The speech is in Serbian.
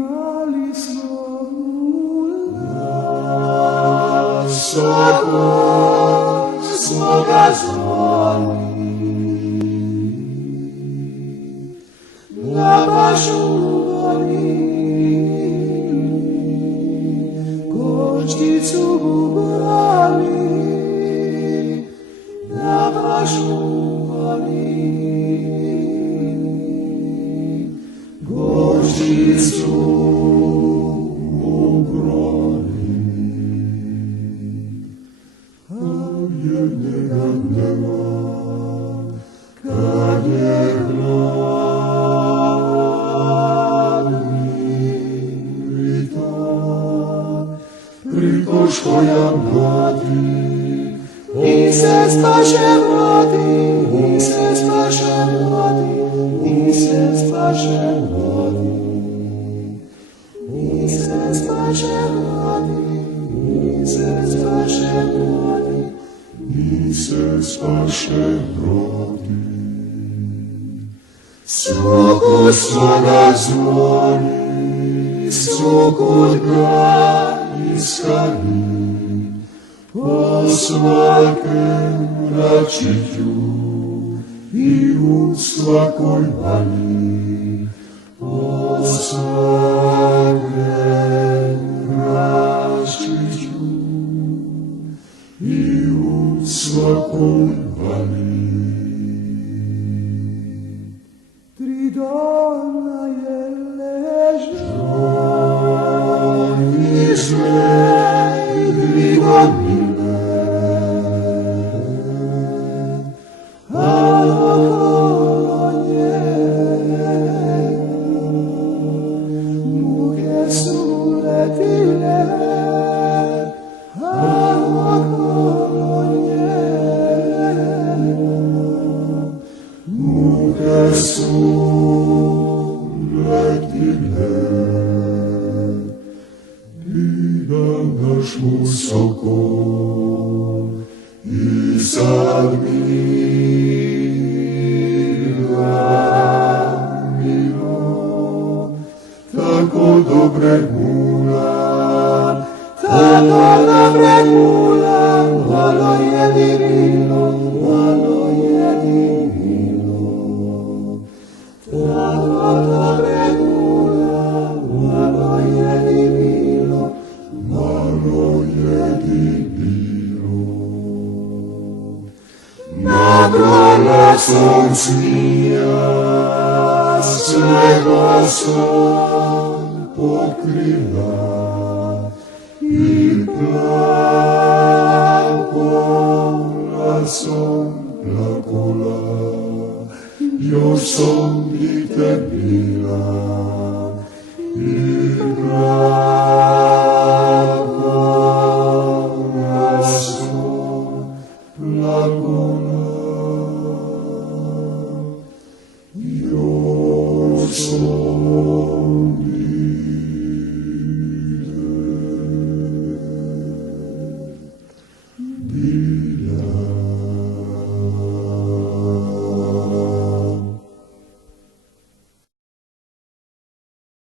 imali smo Sokol svoga zvoni, na vašu kočnicu brali, na vašu kočnicu brali. A jednega dneva, kad je prikoško jagodi, i se spaše vodi, i se spaše vodi, i se spaše vodi, i se spaše vodi, i se spaše vodi, i se spaše vodi. Sokol svoga zvoni, sokol ga iskali, po svakem račiću i u svakoj bani, po svakem račiću i u svakoj bani. 3 dana je ležao i žledljivo mile, a okolo njega muhe su letile, a okolo njega muhe su letile. Naš mu sokol i sad milo, tako dobreg mula, tako dobreg mula, malo jedinilo, malo jedinilo, tako dobreg mula, malo jedinilo, malo jedinilo. Nabrala sam smija, svega sam pokrila i plakola sam, plakola, još sam dite bila i plakola sam, plakola.